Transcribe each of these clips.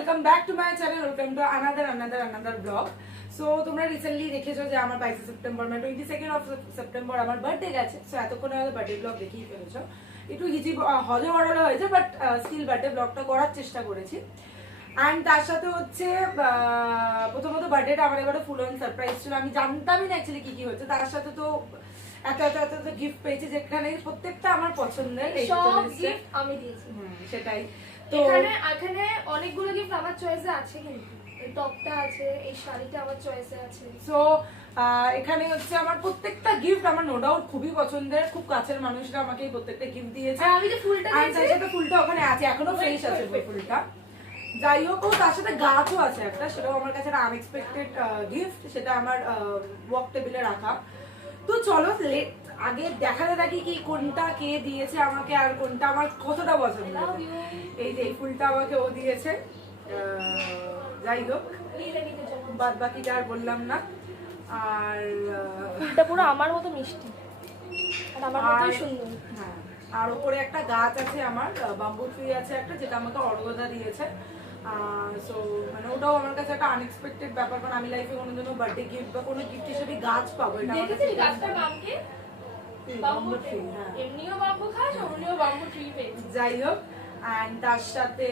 Welcome back to my channel, welcome to another blog. So তোমরা recently দেখেছো যে আমার 22 সেপ্টেম্বর মানে 22nd অফ সেপ্টেম্বর আমার বার্থডে গেছে। সো এতক্ষণে হয়তো বার্থডে ব্লগ দেখিয়ে ফেলেছো, একটু হিজি হজবড়লা হয়েছে, বাট স্টিল বার্থডে ব্লগটা করার চেষ্টা করেছি। অ্যান্ড তার সাথে হচ্ছে প্রথমত বার্থডেটা আমার এবারে ফুল অন সারপ্রাইজ ছিল। আমি জানতামই না অ্যাকচুয়ালি কি কি হচ্ছে। তার সাথে তো এত এত এত এত গিফট পেয়েছি, যেখানে প্রত্যেকটা আমার পছন্দের। সব গিফট আমি দিয়েছি। সেটাই তো। এখানে অনেকগুলো গিফট আমার চয়েসে আছে, কিন্তু এই টপটা আছে, এই শাড়িটা আমার চয়েসে আছে। সো এখানে হচ্ছে আমার প্রত্যেকটা গিফট আমার নো ডাউট খুবই পছন্দের, খুব কাছের মানুষরা আমাকে এই প্রত্যেকটা গিফট দিয়েছে। আর আমি যে ফুলটা দিয়েছি, সেটা ফুলটা ওখানে আছে, এখনো ফ্রেশ আছে ফুলটা। যাই হোক, তার সাথে গাছও আছে একটা, সেটাও আমার কাছে একটা আনএক্সপেক্টেড গিফট, সেটা আমার ওয়ার্ক টেবিলে রাখা। তো চলো আগে দেখাতে থাকি কি কোনটা কে দিয়েছে আমাকে আর কোনটা আমার কতটা পছন্দ। এই যে এই ফুলটা আমাকে ও দিয়েছে। যাই হোক, বাদ বাকিটা আর বললাম না। আর ফুলটা পুরো আমার মতো মিষ্টি আর আমার মতোই সুন্দর। হ্যাঁ, আর উপরে একটা গাছ আছে আমার, বাম্বু ট্রি আছে একটা, যেটা আমাকে অর্গদা দিয়েছে। সো মানে ওটাও আমার কাছে একটা আনএক্সপেক্টেড ব্যাপার, কারণ আমি লাইফে কোনোদিনও বার্থডে গিফট বা কোনো গিফট হিসেবে গাছ পাবো, এটা আমার কাছে গাছটার নাম কি? Bamboo tree. হ্যাঁ, এমনিও বাম্বু খাস, অমনিও বাম্বু ট্রি পেয়েছি। যাই হোক, অ্যান্ড তার সাথে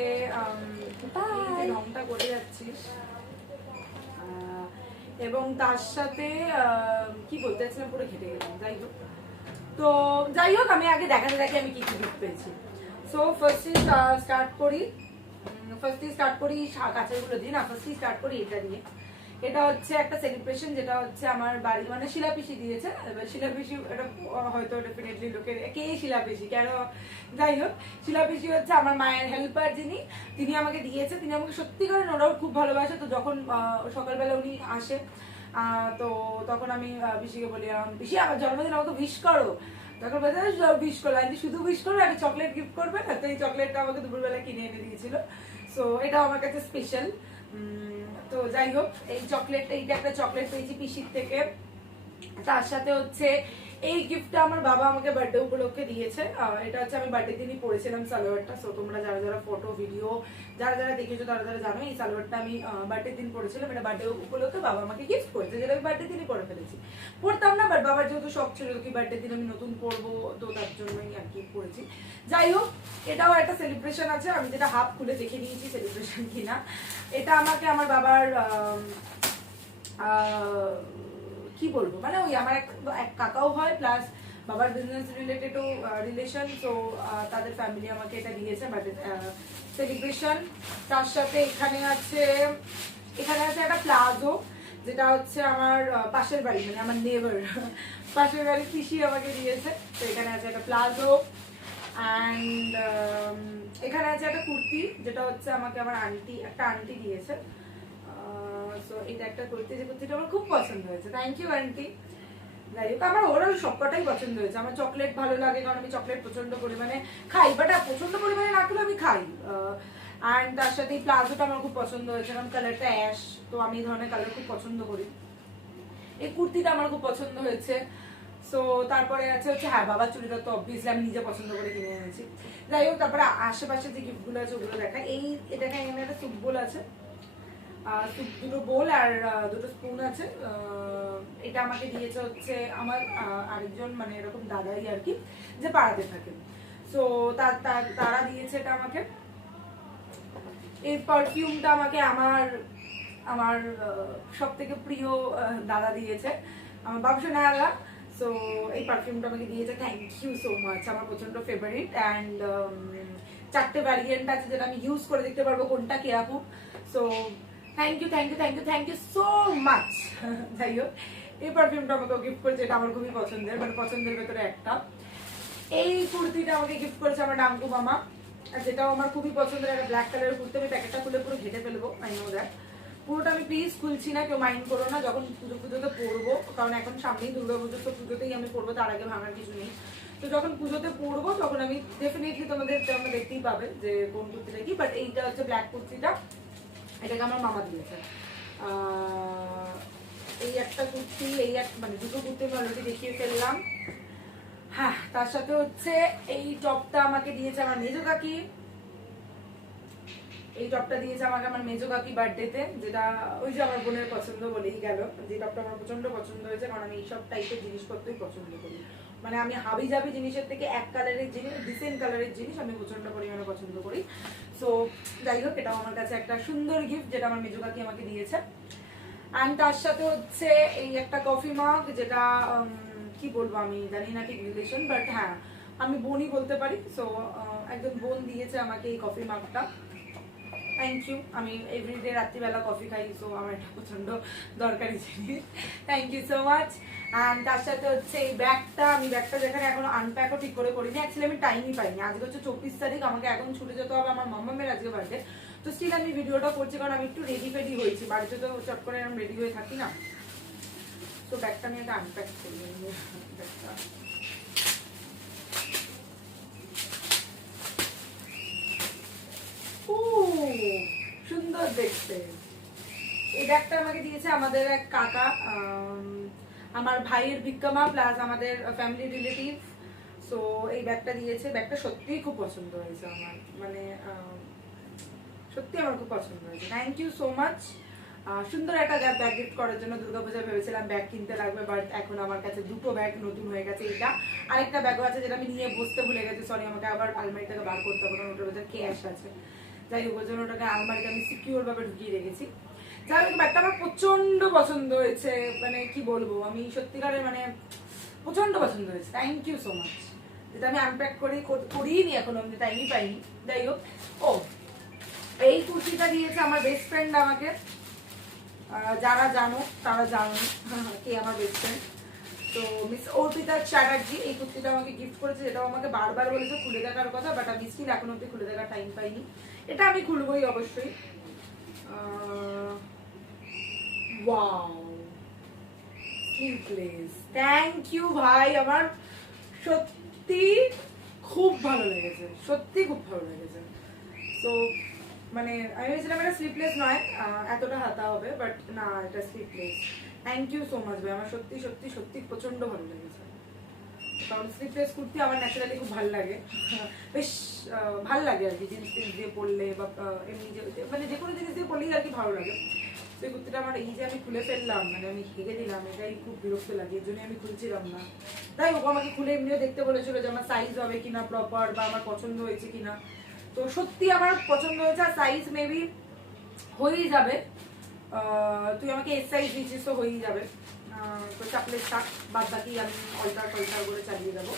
রংটা করে যাচ্ছিস, এবং তার সাথে কি বলতে চাচ্ছিলাম পুরো ঘেটে গেলাম। যাই হোক আমি আগে দেখাতে থাকি আমি কি কি গিফট পেয়েছি। সো ফার্স্টে স্টার্ট করি কাঁচের গুলো দিয়ে না, ফার্স্টে স্টার্ট করি এটা দিয়ে। এটা হচ্ছে একটা সেলিব্রেশন, যেটা হচ্ছে আমার বাড়ি মানে শিলাপিসি দিয়েছে। এবার শিলাপিসি এটা হয়তো ডেফিনেটলি লোকের কে শিলাপিসি কেন, যাই হোক, শিলাপিসি হচ্ছে আমার মায়ের হেল্পার, তিনি আমাকে দিয়েছে। তিনি আমাকে সত্যি করে নো ডাউট খুব ভালোবাসে। তো যখন সকালবেলা উনি আসে, তো তখন আমি পিসিকে বলি, পিসি আমার জন্মদিন আমাকে উইশ করো। তখন বলতে উইশ করো, আজকে শুধু উইশ করো, একটা চকলেট গিফট করবে না। তো এই চকলেটটা আমাকে দুপুরবেলা কিনে এনে দিয়েছিল। সো এটা আমার কাছে স্পেশাল। তো যাই হোক, এইটা একটা চকলেট পেয়েছি পিসির থেকে। তার সাথে হচ্ছে এই গিফটটা আমার বাবা আমাকে বার্থডে উপলক্ষে দিয়েছে। এটা হচ্ছে আমি বার্থডে দিনই পরেছিলাম সালোয়ারটা। সো তোমরা যারা যারা ফটো ভিডিও যারা দেখেছো তারা জানো এই সালোয়ারটা আমি বার্থডে দিন পরেছিলাম। এটা বার্থডে উপলক্ষে বাবা আমাকে গিফট করেছে, যেটা আমি বার্থডে দিনই পরে ফেলেছি। পরতাম না, বাট বাবার যেহেতু শখ ছিল কি বার্থডে দিন আমি নতুন পরবো, তো তার জন্যই আর কি পরেছি। যাই হোক, এটাও একটা সেলিব্রেশন আছে, আমি যেটা হাফ খুলে দেখে নিয়েছি সেলিব্রেশন কিনা। এটা আমাকে আমার বাবার কি বলবো, মানে ওই আমার এক কাকাও হয়, প্লাস বাবার বিজনেস রিলেটেডও রিলেশন। তো তাদের ফ্যামিলি আমাকে এটা দিয়েছে সেলিব্রেশন। তার সাথে এখানে আছে একটা প্লাজো, যেটা হচ্ছে আমার পাশের বাড়ি মানে আমার নেবার পাশের বাড়ি পিসি আমাকে দিয়েছে। তো এখানে আছে একটা প্লাজো, অ্যান্ড এখানে আছে একটা কুর্তি, যেটা হচ্ছে আমাকে আমার একটা আন্টি দিয়েছে। সো এটা একটা কুর্তি, যে কুর্তিটা আমার খুব পছন্দ হয়েছে, থ্যাংক ইউ আন্টি। যাই হোক, আমার ওরাল সবকটাই পছন্দ হয়েছে। আমার চকলেট ভালো লাগে, কারণ আমি চকলেট প্রচন্ড পরিমাণে খাই, বাট প্রচন্ড পরিমাণে না খেলেও আমি খাই। অ্যান্ড তার সাথে এই প্লাজোটা আমার খুব পছন্দ হয়েছে, কারণ কালারটা অ্যাশ, তো আমি এই ধরনের কালার খুব পছন্দ করি। এই কুর্তিটা আমার খুব পছন্দ হয়েছে। সো তারপরে আছে হচ্ছে, হ্যাঁ, বাবার চুড়িদার তো অবভিয়াসলি আমি নিজে পছন্দ করে কিনে এনেছি। যাই হোক, তারপরে আশেপাশে যে গিফটগুলো আছে ওগুলো দেখা। এটা এখানে একটা সুপ বোল আছে, দুটো বোল আর দুটো স্পুন আছে। এটা আমাকে দিয়েছে হচ্ছে আমার আরেকজন মানে এরকম দাদাই আর কি, যে পাড়াতে থাকেন। সো তারা দিয়েছে এটা আমাকে। এই পারফিউমটা আমাকে আমার সব থেকে প্রিয় দাদা দিয়েছে, আমার বাবুসোনা দাদা। সো এই পারফিউমটা আমাকে দিয়েছে, থ্যাংক ইউ সো মাচ, আমার প্রচন্ড ফেভারিট। অ্যান্ড 4টে ভ্যারিয়েন্ট আছে, যেটা আমি ইউজ করে দেখতে পারবো কোনটা কিরকম। So thank you so much. যাই হোক, এই পারফিউমটা আমাকে গিফট করেছে, এটা আমার খুবই পছন্দের, মানে পছন্দের ভেতরে একটা। এই কুর্তিটা আমাকে গিফট করেছে আমার ডাঙ্কু মামা, যেটাও আমার খুবই পছন্দের, একটা ব্ল্যাক কালারের কুর্তি। আমি প্যাকেটটা খুলে পুরো ঘেটে ফেলবো, আই নো দ্যাট। পুরোটা আমি প্লিজ খুলছি না, কেউ মাইন্ড করো না। যখন পুজোতে পরবো, কারণ এখন সামনেই দুর্গাপুজো, তো পুজোতেই আমি পরবো, তার আগে ভাঙার কিছু নেই। তো যখন পুজোতে পরবো তখন আমি ডেফিনেটলি তোমরা দেখতেই পাবে যে কোন কুর্তিটা কি। বাট এইটা হচ্ছে ব্ল্যাক কুর্তিটা, এটাকে আমার মামা দিয়েছে। এই একটা কুর্তি, মানে দুটো কুর্তি আমি অলরেডি দেখিয়ে ফেললাম। হ্যাঁ, তার সাথে হচ্ছে এই টপটা আমাকে দিয়েছে আমার মেজো কাকি। এই টপটা দিয়েছে আমাকে আমার মেজো কাকি বার্থডেতে, যেটা ওই যে আমার বোনের পছন্দ বলেই গেল, যে টপটা আমার প্রচন্ড পছন্দ হয়েছে, কারণ আমি এইসব টাইপের জিনিসপত্রই পছন্দ করি। মানে আমি হাবি জাবি জিনিসের থেকে এক কালারের জিনিস, ডিসেন্ট কালারের জিনিস আমি প্রচন্ড পরিমাণে পছন্দ করি। সো যাই হোক, এটাও আমার কাছে একটা সুন্দর গিফট যেটা আমার মেজো কাকি আমাকে দিয়েছে। অ্যান্ড তার সাথে হচ্ছে এই একটা কফি মাগ, যেটা কি বলবো আমি জানি না ঠিক রিলেশন, বাট হ্যাঁ আমি বোনই বলতে পারি। সো একজন বোন দিয়েছে আমাকে এই কফি মাগটা, থ্যাংক ইউ। আমি এভরিডে রাত্রিবেলা কফি খাই, সো আমার এটা প্রচন্ড দরকারি জিনিস, thank you so much. And তার সাথে হচ্ছে এই ব্যাগটা, আমি ব্যাগটা যেখানে এখনো আনপ্যাকও ঠিক করে করিনি, অ্যাকচুয়ালি আমি টাইমই পাইনি। আজকে হচ্ছে 24 তারিখ, আমাকে এখন ছুটে যেতে হবে আমার মাম্মামের আজকে বার্থডে। তো স্টিল আমি ভিডিওটা করছি কারণ আমি একটু রেডি ফেডি হয়েছি, বাড়িতে তো চট করে আমি রেডি হয়ে থাকি না। তো ব্যাগটা আমি একটা আনপ্যাক করি। ব্যাগটা সুন্দর দেখতে। এই ব্যাগটা আমাকে দিয়েছে আমাদের এক কাকা, আমার ভাইয়ের ভিক্ষমা প্লাস আমাদের ফ্যামিলি রিলেটিভ। সো এই ব্যাগটা দিয়েছে, ব্যাগটা সত্যিই খুব পছন্দ হয়েছে আমার, মানে সত্যি আমার খুব পছন্দ হয়েছে, থ্যাংক ইউ সো মাচ। সুন্দর একটা ব্যাগ গিফট করার জন্য দুর্গাপূজা ভেবেছিলাম ব্যাগ কিনতে লাগবে, বাট এখন আমার কাছে দুটো ব্যাগ নতুন হয়ে গেছে। এটা আরেকটা ব্যাগও আছে যেটা আমি নিয়ে বসতে ভুলে গেছি, সরি, আমাকে আবার আলমারি থেকে বার করতে হবে, কারণ ওটার ভেতরে ক্যাশ আছে। যাই হোক, ওই জন্য ওটাকে আলমারিতে আমি সিকিউর ভাবে ঢুকিয়ে রেখেছি। যাই হোক, ব্যাগটা আমার প্রচন্ড পছন্দ হয়েছে, মানে কি বলবো, আমি সত্যিকারের মানে প্রচন্ড পছন্দ হয়েছে, থ্যাংক ইউ সো মাচ। যেটা আমি আনপ্যাক করিনি এখন, আমি টাইমই পাইনি। যাই হোক, ও এই কুর্তিটা দিয়েছে আমার বেস্ট ফ্রেন্ড আমাকে, যারা জানো তারা জানো কে আমার বেস্ট ফ্রেন্ড। তো মিস অর্পিতা চ্যাটার্জি এই কুর্তিটা আমাকে গিফট করেছে, যেটা আমাকে বারবার বলেছে খুলে দেখার কথা, বাট আমি স্টিল এখন অব্দি খুলে দেখার টাইম পাইনি। এটা আমি খুলবই অবশ্যই। ওয়াও, স্লিভলেস, থ্যাংক ইউ ভাই, আমার সত্যি খুব ভালো লেগেছে, সত্যি খুব ভালো লেগেছে। সো মানে আমি ভেবেছিলাম এটা স্লিভলেস নয়, এতটা হাতা হবে, বাট না, এটা sleeveless. Thank you so much ভাই, আমার সত্যি সত্যি সত্যি প্রচন্ড ভালো লেগেছে, কারণ স্লিভলেস কুর্তি আমার ন্যাচারালি খুব ভালো লাগে, বেশ ভালো লাগে আর কি, জিনিস দিয়ে পরলে বা এমনি মানে যে কোনো জিনিস দিয়ে পরলেই আর কি ভালো লাগে। তো এই কুর্তিটা আমার এই যে আমি খুলে ফেললাম, মানে আমি হেগে দিলাম, এটাই খুব বিরক্ত লাগে, এর জন্য আমি খুলছিলাম না। তাই হোক, আমাকে খুলে এমনিও দেখতে বলেছিল যে আমার সাইজ হবে কিনা প্রপার, বা আমার পছন্দ হয়েছে কিনা। তো সত্যি আমার পছন্দ হয়েছে, আর সাইজ মেবি হয়েই যাবে, তুই আমাকে এস সাইজ দিয়েছিস তো হয়েই যাবে। তো চাপলেস শাক, বাদ বাকি আমি অল্টার টল্টার করে চালিয়ে যাবো।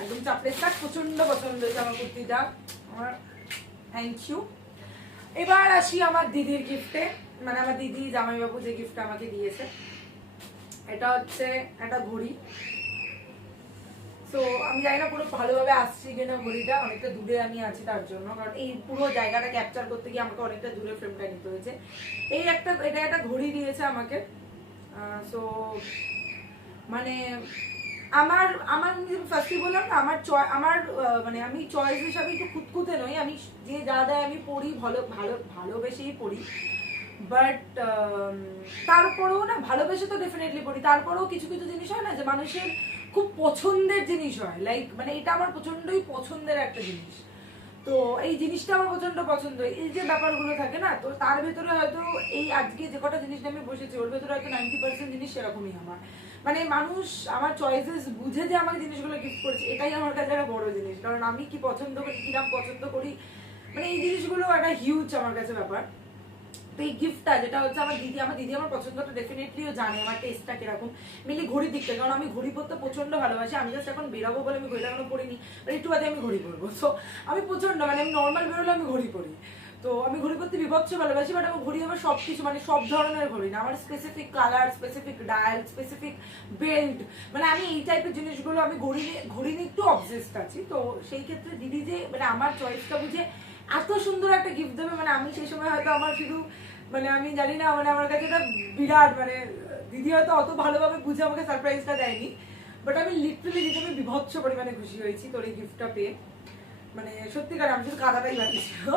একদম চাপলেস শাক প্রচন্ড পছন্দ হয়েছে আমার কুর্তিটা আমার, থ্যাংক ইউ। এবার আসি আমার দিদির গিফটে, মানে আমার দিদি জামাইবাবু যে গিফটটা আমাকে দিয়েছে, এটা হচ্ছে একটা ঘড়ি। তো আমি জানি না পুরো ভালোভাবে আসছি কিনা, ঘড়িটা অনেকটা দূরে আমি আছি তার জন্য, কারণ এই পুরো জায়গাটা ক্যাপচার করতে গিয়ে আমাকে অনেকটা দূরে ফ্রেমটা নিতে হয়েছে। এটা একটা ঘড়ি দিয়েছে আমাকে। সো মানে আমার আমার ফার্স্টে বললাম না, আমার মানে আমি চয়েস হিসাবে একটু খুঁতখুঁতে নই, আমি যে যা দেয় আমি পড়ি, ভালোবেসেই পড়ি, বাট তারপরেও না, ভালোবেসে তো ডেফিনেটলি পড়ি, তারপরেও কিছু কিছু জিনিস হয় না যে মানুষের খুব পছন্দের জিনিস হয়, লাইক মানে এটা আমার প্রচন্ডই পছন্দের একটা জিনিস। তো এই জিনিসটা আমার প্রচন্ড পছন্দ, এই যে ব্যাপারগুলো থাকে না, তো তার ভেতরে হয়তো এই আজকে যে কটা জিনিস আমি বসেছি ওর ভেতরে হয়তো 90% জিনিস সেরকমই আমার, মানে মানুষ আমার চয়েসেস বুঝে যে আমাকে জিনিসগুলো গিফট করছে, এটাই আমার কাছে একটা বড় জিনিস, কারণ আমি কি পছন্দ করি, কিরাম পছন্দ করি, মানে এই জিনিসগুলো একটা হিউজ আমার কাছে ব্যাপার। তো এই গিফটটা যেটা হচ্ছে আমার দিদি আমার পছন্দটা ডেফিনেটলিও জানে, আমার টেস্টটা কিরকম, মেনলি ঘড়ির দিকটা, কারণ আমি ঘড়ি পরতে প্রচন্ড ভালোবাসি। আমি জাস্ট এখন বেরাবো বলে আমি ঘড়িটা এখনো পরিনি, একটু বাদে আমি ঘড়ি পরবো। তো আমি প্রচন্ড, মানে আমি নর্মাল বেরোলে আমি ঘড়ি পরি, তো আমি ঘড়ি পরতে বিভৎস ভালোবাসি, বাট আমার ঘড়ি আমার সবকিছু, মানে সব ধরনের ঘড়ি না, আমার specific colour, specific dial, specific belt, মানে আমি এই টাইপের জিনিসগুলো আমি ঘড়ি নিয়ে একটু অবসেসড আছি। তো সেই ক্ষেত্রে দিদি যে মানে আমার চয়েসটা বুঝে এত সুন্দর একটা গিফট দেবে, মানে আমি সেই সময় হয়তো আমার শুধু মানে আমি জানি না, মানে আমার কাছে এটা বিরাট, মানে দিদি হয়তো অত ভালোভাবে বুঝে আমাকে সারপ্রাইজটা দেয়নি, বাট আমি লিটারালি দিদি আমি বিভৎস পরিমাণে খুশি হয়েছি তোর এই গিফটটা পেয়ে, মানে সত্যিকার আমি শুধু কাদাটাই বাকি ছিল।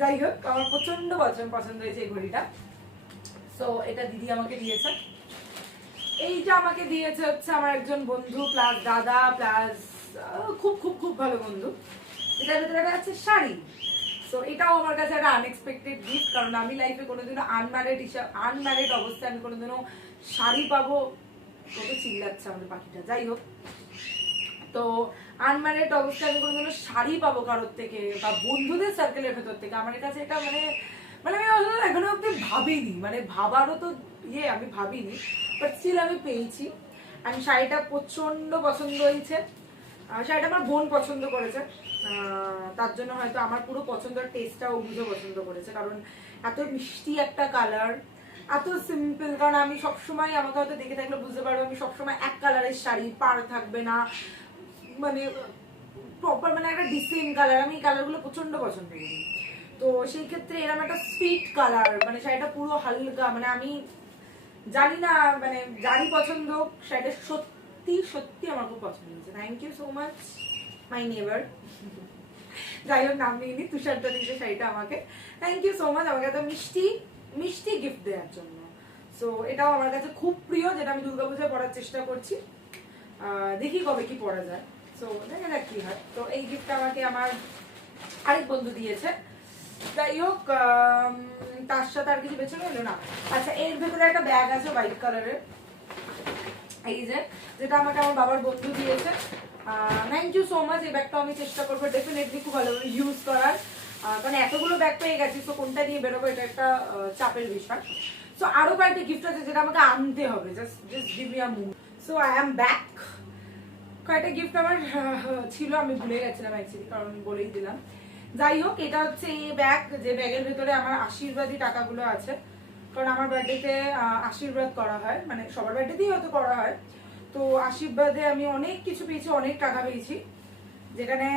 যাই হোক, আমার প্রচন্ড পছন্দ হয়েছে এই ঘড়িটা। সো এটা দিদি আমাকে দিয়েছে। এইটা আমাকে দিয়েছে হচ্ছে আমার একজন বন্ধু প্লাস দাদা প্লাস খুব খুব খুব ভালো বন্ধু, এটার ভেতরে একটা আছে শাড়ি। সো এটাও আমার কাছে একটা আনএক্সপেক্টেড গিফট, কারণ আমি লাইফে কোনোদিনও আনম্যারিড অবস্থায় আমি কোনোদিনও শাড়ি পাবো। কত চিল্লাচ্ছে আমাদের পাখিটা, যাই হোক। তো আনম্যারিড অবস্থায় আমি কোনোদিনও শাড়ি পাবো কারোর থেকে বা বন্ধুদের সার্কেলের ভেতর থেকে, আমার কাছে এটা মানে মানে আমি এখনো অব্দি ভাবিনি, মানে ভাবারও তো আমি ভাবিনি, বাট স্টিল আমি পেয়েছি। আমি শাড়িটা প্রচন্ড পছন্দ হয়েছে। শাড়িটা আমার বোন পছন্দ করেছে, তার জন্য হয়তো আমার পুরো পছন্দের টেস্টটাও বুঝে পছন্দ করেছে, কারণ এত মিষ্টি একটা কালার, এত সিম্পল। কারণ আমি সবসময়, আমাকে হয়তো দেখে থাকলে বুঝতে পারবো, আমি সবসময় এক কালারের শাড়ি, পার থাকবে না, মানে প্রপার মানে একটা ডিসেন্ট কালার, আমি এই কালারগুলো প্রচন্ড পছন্দ করি। তো সেই ক্ষেত্রে এরকম একটা সুইট কালার, মানে শাড়িটা পুরো হালকা, মানে আমি জানি না মানে যারই পছন্দ, শাড়িটা সত্যি সত্যি আমার খুব পছন্দ হয়েছে। Thank you so much my never. যাই হোক, নাম নিইনি, তুষারটা দিয়েছে শাড়িটা আমাকে। থ্যাংক ইউ সো মাচ আমাকে এত মিষ্টি মিষ্টি গিফট দেওয়ার জন্য। সো এটাও আমার কাছে খুব প্রিয়, যেটা আমি দুর্গাপূজায় পরার চেষ্টা করছি, দেখি কবে কি পরা যায়। সো দেখা যাক কি হয়। তো এই গিফটটা আমাকে আমার আরেক বন্ধু দিয়েছে। যাই হোক, তার সাথে আর কিছু বেছে গেল না। আচ্ছা, এর ভেতরে একটা ব্যাগ আছে হোয়াইট কালারের, এই যে, যেটা আমাকে আমার বাবার বন্ধু দিয়েছে। Thank you so much. এই ব্যাগটা আমি চেষ্টা করবো ডেফিনেটলি খুব ভালোভাবে ইউজ করার, কারণ এতগুলো ব্যাগ পেয়ে গেছি, তো কোনটা নিয়ে বেরোবো এটা একটা চাপের বিষয়। সো আরো কয়েকটা গিফট আছে যেটা আমাকে আনতে হবে, just give me a mood. So I am back. কয়েকটা গিফট আমার ছিল, আমি ভুলে গেছিলাম অ্যাকচুয়ালি, কারণ বলেই দিলাম। যাই হোক, এটা হচ্ছে এই ব্যাগ, যে ব্যাগের ভেতরে আমার আশীর্বাদী টাকাগুলো আছে, কারণ আমার বার্থডেতে আশীর্বাদ করা হয়, মানে সবার বার্থডেতেই হয়তো করা হয়। তো আশীর্বাদে আমি অনেক কিছু পেয়েছি, অনেক টাকা পেয়েছি, যেখানে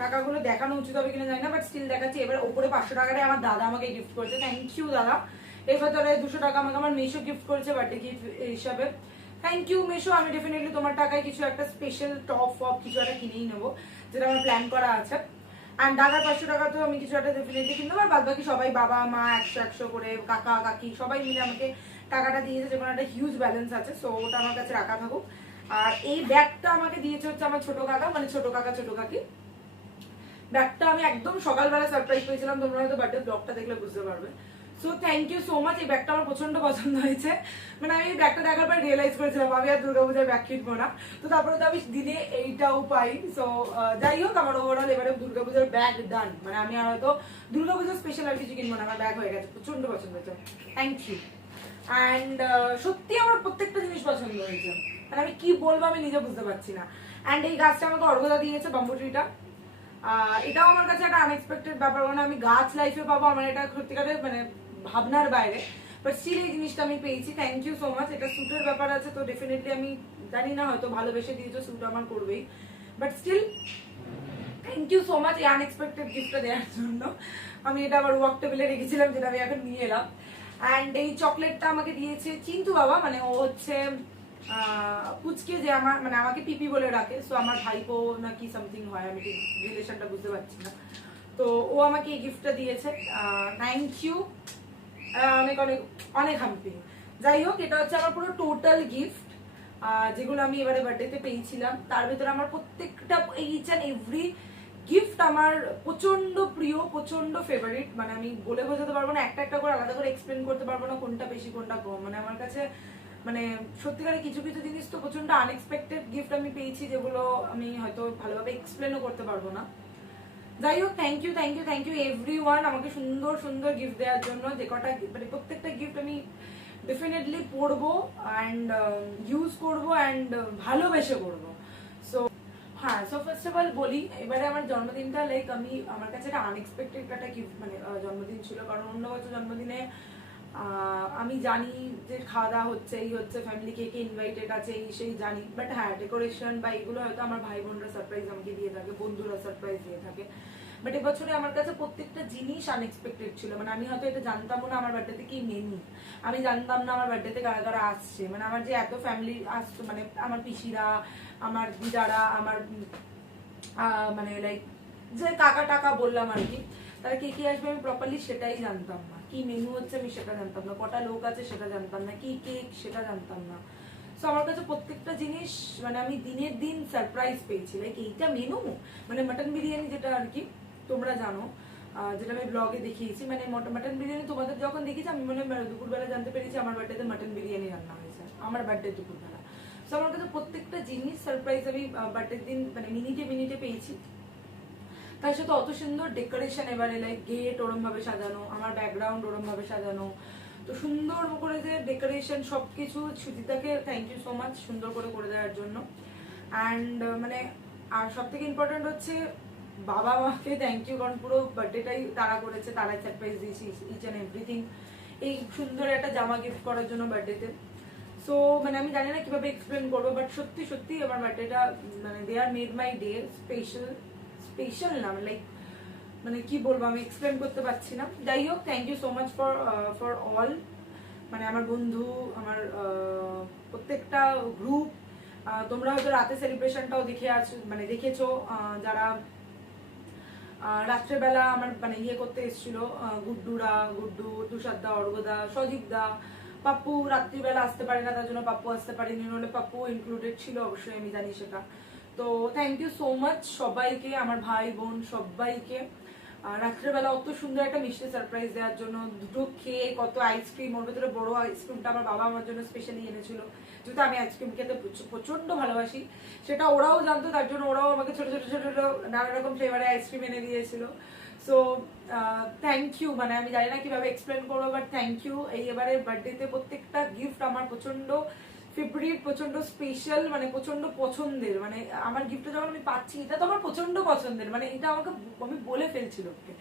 টাকাগুলো দেখানো উচিত হবে কিনা জানি না, বাট স্টিল দেখাচ্ছি। এবার ওপরে 500 টাকাটাই আমার দাদা আমাকে গিফট করেছে, থ্যাংক ইউ দাদা। এর ভেতরে 200 টাকা আমাকে আমার মেশো গিফট করেছে বার্থডে গিফট হিসাবে, থ্যাংক ইউ মেশো। আমি ডেফিনেটলি তোমার টাকায় কিছু একটা স্পেশাল টপ ফপ কিছু একটা কিনেই নেবো, যেটা আমার প্ল্যান করা আছে। অ্যান্ড দাদার 500 টাকা তো আমি কিছু একটা ডেফিনেটলি কিনবো, আর বাদ বাকি সবাই, বাবা মা 100 করে, কাকা কাকি সবাই মিলে আমাকে টাকাটা দিয়েছে, যেমন একটা হিউজ ব্যালেন্স আছে। সো ওটা আমার কাছে রাখা থাকুক। আর এই ব্যাগটা আমাকে দিয়েছে হচ্ছে আমার ছোট কাকা, মানে ছোট কাকা ছোট কাকি। ব্যাগটা আমি একদম সকালবেলা সারপ্রাইজ পেয়েছিলাম, তোমরা হয়তো বার্থডে ব্লগটা দেখলে বুঝতে পারবে। So thank you so much. এই ব্যাগটা আমার প্রচন্ড পছন্দ হয়েছে, মানে আমি এই ব্যাগটা দেখার পর রিয়েলাইজ করেছিলাম আমি আর দুর্গাপূজার ব্যাগ কিনবো না। তো তারপরে তো আমি দিনে এইটাও পাই। সো যাই হোক, আমার ওভারঅল এবারে দুর্গাপূজার ব্যাগ ডান, মানে আমি আর হয়তো দুর্গাপূজার স্পেশাল আর কিছু কিনবো না, আমার ব্যাগ হয়ে গেছে, প্রচন্ড পছন্দ হয়েছে, থ্যাংক ইউ। অ্যান্ড সত্যি আমার প্রত্যেকটা জিনিস পছন্দ হয়েছে, মানে আমি কি বলবো আমি নিজে বুঝতে পারছি না। অ্যান্ড এই গাছটা আমাকে অর্ঘদা দিয়েছে, বাম্বু ট্রিটা। এটাও আমার কাছে একটা আনএক্সপেক্টেড ব্যাপার, মানে আমি গাছ লাইফে পাবো আমার এটা সত্যিকারের মানে ভাবনার বাইরে, বাট স্টিল এই জিনিসটা আমি পেয়েছি, থ্যাংক ইউ সো মাচ। এটা স্যুটের ব্যাপার আছে, তো ডেফিনেটলি আমি জানি না, হয়তো ভালোবেসে দিয়েছো, স্যুট আমার করবেই, but still thank you so much এই আনএক্সপেক্টেড গিফটটা দেওয়ার জন্য। আমি এটা আবার ওয়ার্ক টেবিলে রেখেছিলাম, যেটা আমি এখন নিয়ে এলাম। অ্যান্ড এই চকলেটটা আমাকে দিয়েছে চিন্তু বাবা, মানে ও হচ্ছে পুচকে, যে আমার মানে আমাকে পিপি বলে ডাকে, সো আমার ভাইপো নাকি সামথিং হয়, আমি ঠিক রিলেশনটা বুঝতে পারছি না। তো ও আমাকে এই গিফটটা দিয়েছে, থ্যাংক ইউ, অনেক অনেক অনেক হ্যাপি। যাই হোক, এটা হচ্ছে আমার পুরো টোটাল গিফট, যেগুলো আমি এবারে বার্থডেতে পেয়েছিলাম। তার ভিতরে আমার প্রত্যেকটা এইচ অ্যান্ড এভরি গিফট আমার প্রচন্ড প্রিয়, প্রচন্ড ফেভারিট, মানে আমি বলে বোঝাতে পারবো না, একটা একটা করে আলাদা করে এক্সপ্লেন করতে পারবো না কোনটা বেশি কোনটা কম। মানে আমার কাছে মানে সত্যিকারে কিছু কিছু জিনিস তো প্রচন্ড আনএক্সপেক্টেড গিফট আমি পেয়েছি, যেগুলো আমি হয়তো ভালোভাবে এক্সপ্লেনও করতে পারবো না। যাই হোক, thank you thank you thank you everyone আমাকে সুন্দর সুন্দর গিফট দেওয়ার জন্য। যে কটা মানে প্রত্যেকটা গিফট আমি ডেফিনেটলি পড়বো অ্যান্ড ইউজ করবো অ্যান্ড ভালোবেসে করবো। সো হ্যাঁ, সো ফার্স্ট অফ অল বলি, এবারে আমার জন্মদিনটা লাইক আমার কাছে একটা আনএক্সপেক্টেড একটা গিফট মানে জন্মদিন ছিল, কারণ অন্য বছর জন্মদিনে আমি জানি যে খাওয়া দাওয়া হচ্ছে, এই হচ্ছে, ফ্যামিলি কে কে ইনভাইটেড আছে, এই সেই জানি, বাট হ্যাঁ ডেকোরেশন বা এগুলো হয়তো আমার ভাই বোনরা সারপ্রাইজ আমাকে দিয়ে থাকে, বন্ধুরা সারপ্রাইজ দিয়ে থাকে। বাট এবছরে আমার কাছে প্রত্যেকটা জিনিস আনএক্সপেক্টেড ছিল, মানে আমি হয়তো এটা জানতামও না আমার বার্থডেতে কি মেনু, আমি জানতাম না আমার বার্থডেতে কারা কারা আসছে, মানে আমার যে এত ফ্যামিলি আসতো, মানে আমার পিসিরা, আমার দিদারা, আমার মানে লাইক যে কাকা টাকা বললাম আর কি, তারা কে কে আসবে আমি প্রপারলি সেটাই জানতাম না, কি মেনু হচ্ছে আমি সেটা জানতাম না, কটা লোক আছে সেটা জানতাম না, কি কেক সেটা জানতাম না। সো আমার কাছে প্রত্যেকটা জিনিস মানে আমি দিনের দিন সারপ্রাইজ পেয়েছি, লাইক এইটা মেনু, মানে মাটন বিরিয়ানি যেটা আর কি, তোমরা জানো, যেটা আমি ব্লগে দেখিয়েছি, মানে মাটন বিরিয়ানি তোমাদের যখন দেখেছি আমি মনে হয় দুপুরবেলা জানতে পেরেছি আমার বার্থডেতে মাটন বিরিয়ানি রান্না হয়েছে, আমার বার্থডে দুপুরবেলা। তো আমার কাছে প্রত্যেকটা জিনিস সারপ্রাইজ আমি বার্থডের দিন মানে মিনিটে পেয়েছি। তার সাথে অত সুন্দর ডেকোরেশন, এবারে লাইক গেট ওরম ভাবে সাজানো, আমার ব্যাকগ্রাউন্ড ওরম ভাবে সাজানো, তো সুন্দর করে যে ডেকোরেশন সবকিছু। সুজিতাকে থ্যাংক ইউ সো মাচ সুন্দর করে দেওয়ার জন্য। অ্যান্ড মানে আর সব থেকে ইম্পর্টেন্ট হচ্ছে বাবা মাকে থ্যাংক ইউ, কারণ পুরো বার্থডেটাই তারা করেছে, তারাই সারপ্রাইজ দিয়েছি ইচ অ্যান্ড এভরিথিং, এই সুন্দর একটা জামা গিফট করার জন্য বার্থডেতে। সো মানে আমি জানি না কিভাবে এক্সপ্লেন করবো, বাট সত্যি সত্যি আমার বার্থডেটা মানে দে are made my day special না, লাইক মানে কি বলবো আমি এক্সপ্লেন করতে পারছি না। যাই হোক, thank you so much for all, মানে আমার বন্ধু, আমার প্রত্যেকটা গ্রুপ। তোমরা হয়তো রাতে সেলিব্রেশনটাও দেখেছো, যারা রাত্রেবেলা আমার মানে ইয়ে করতে এসেছিল, গুড্ডু, তুষারদা, অর্ঘদা, সজীবদা, পাপ্পু রাত্রিবেলা আসতে পারে না, তার জন্য পাপ্পু আসতে পারেনি, নাহলে পাপ্পু ইনক্লুডেড ছিল অবশ্যই, আমি জানি সেটা। তো থ্যাংক ইউ সো মাচ সবাইকে, আমার ভাই বোন সবাইকে রাত্রেবেলা অত সুন্দর একটা মিষ্টি সারপ্রাইজ দেওয়ার জন্য। দুটো কেক, কত আইসক্রিম, ওর ভেতরে বড় আইসক্রিমটা আমার বাবা আমার জন্য স্পেশালি এনেছিল, যেহেতু আমি আইসক্রিম খেতে প্রচন্ড ভালোবাসি, সেটা ওরাও জানতো, তার জন্য ওরাও আমাকে ছোট নানা রকম ফ্লেভারে আইসক্রিম এনে দিয়েছিল। সো থ্যাংক ইউ, মানে আমি জানি না কিভাবে এক্সপ্লেন করবো, বাট থ্যাংক ইউ। এই এবারে বার্থডেতে প্রত্যেকটা গিফট আমার প্রচন্ড ফেভারিট, প্রচন্ড স্পেশাল, মানে প্রচন্ড পছন্দের। মানে আমার গিফটটা যখন আমি পাচ্ছি, এটা তো আমার প্রচন্ড পছন্দের, মানে এটা আমি বলে ফেলছি লোককে।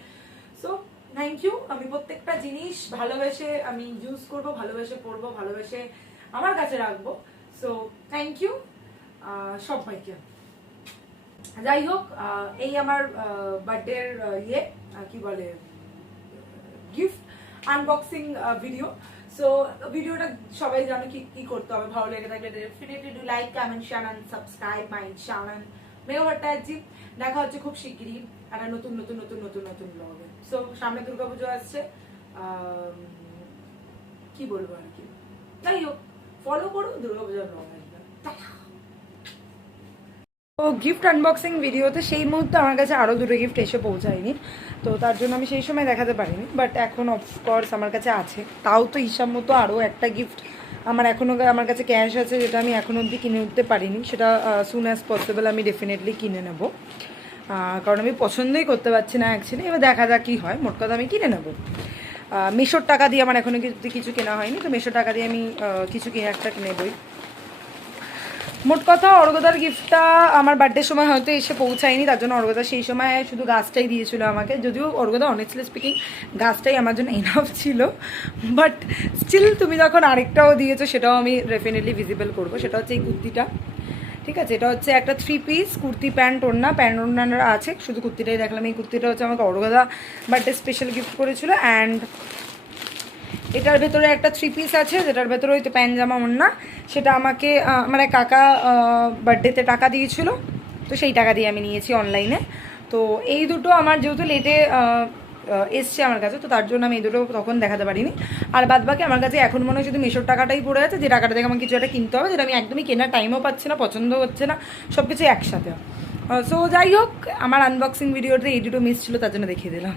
So thank you. আমি প্রত্যেকটা জিনিস ভালোবেসে আমি ইউজ করবো, ভালোবেসে পড়বো, ভালোবেসে আমার কাছে রাখবো। সো থ্যাংক ইউ সবাইকে। যাই হোক, এই আমার বার্থডের কি বলে গিফট আনবক্সিং ভিডিও। সো ভিডিওটা সবাই জানো কি করতে হবে, ভালো লেগে থাকলে definitely do like, comment, share and subscribe my channel Megha Bhattacharya. দেখা হচ্ছে খুব শিগগিরই একটা নতুন ব্লগে। সো সামনে দুর্গাপুজো আসছে, কি বলবো আর কি, যাই হোক ফলো করো, দুর্গাপূজার ব্লগ আসবে। তো গিফট আনবক্সিং ভিডিওতে সেই মুহূর্তে আমার কাছে আরও দুটো গিফট এসে পৌঁছায়নি, তো তার জন্য আমি সেই সময় দেখাতে পারিনি, বাট এখন অফকোর্স আমার কাছে আছে। তাও তো হিসাব মতো আরও একটা গিফট আমার কাছে ক্যাশ আছে, যেটা আমি এখন অবধি কিনে উঠতে পারিনি, সেটা সুন অ্যাজ পসিবল আমি ডেফিনেটলি কিনে নেব, কারণ আমি পছন্দই করতে পারছি না অ্যাকচুয়ালি। এবার দেখা যাক কী হয়, মোট কথা আমি কিনে নেব। মেশোর টাকা দিয়ে আমার এখনও কিছু কেনা হয়নি, তো মেশোর টাকা দিয়ে আমি কিছু একটা নেবই। মোট কথা অর্ঘদার গিফটটা আমার বার্থডের সময় হয়তো এসে পৌঁছায়নি, তার জন্য অর্ঘদা সেই সময় শুধু গাছটাই দিয়েছিল আমাকে, যদিও অর্ঘদা অনেস্টলি স্পিকিং গাছটাই আমার জন্য এনাফ ছিল, বাট স্টিল তুমি যখন আরেকটাও দিয়েছো সেটাও আমি ডেফিনেটলি ভিজিবল করবো। সেটা হচ্ছে এই কুর্তিটা, ঠিক আছে, এটা হচ্ছে একটা 3 পিস কুর্তি, প্যান্ট ওড়না আছে, শুধু কুর্তিটাই দেখলাম। এই কুর্তিটা হচ্ছে আমাকে অর্ঘদা বার্থডে স্পেশাল গিফট করেছিল। অ্যান্ড এটার ভেতরে একটা 3 পিস আছে, যেটার ভেতরে হয়তো প্যান্ট জামা ওড়না, সেটা আমাকে আমার এক কাকা বার্থডেতে টাকা দিয়েছিল, তো সেই টাকা দিয়ে আমি নিয়েছি অনলাইনে। তো এই দুটো আমার যেহেতু লেটে এসছে আমার কাছে, তো তার জন্য আমি এই দুটো তখন দেখাতে পারিনি। আর বাদ বাকি আমার কাছে এখন মনে হয় শুধু মেশোর টাকাটাই পড়ে আছে, যে টাকাটা থেকে আমার কিছু একটা কিনতে হবে, যেটা আমি একদমই কেনার টাইমও পাচ্ছি না, পছন্দ হচ্ছে না, সব কিছু একসাথে। সো যাই হোক, আমার আনবক্সিং ভিডিওতে এই দুটো মিস ছিল, তার জন্য দেখিয়ে দিলাম।